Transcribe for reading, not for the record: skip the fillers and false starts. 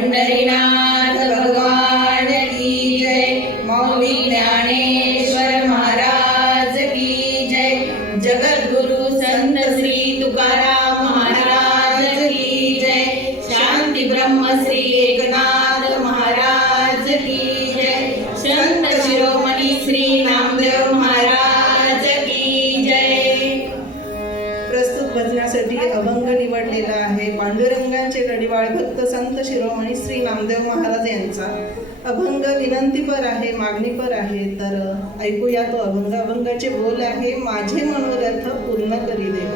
पंढरीनाथ भगवान की जय। मौली ज्ञानेश्वर महाराज की जय। जगद्गुरु संत श्री तुकाराम महाराज की जय। शांती ब्रह्म श्री एकनाथ महाराज की जय। संत शिरोमणी श्री नामदेव महाराज की जय। प्रस्तुत भजनासाठी अभंग निवडलेला आहे पांडुरंगाचे लढीवाळ भक्त संत शिरोमणी श्री नामदेव महाराज यांचा। अभंग विनंतीपर आहे, मागणीपर आहे, तर ऐकूया तो अभंग। अभंगाचे बोल आहे, माझे मनोरथ पूर्ण करी देव।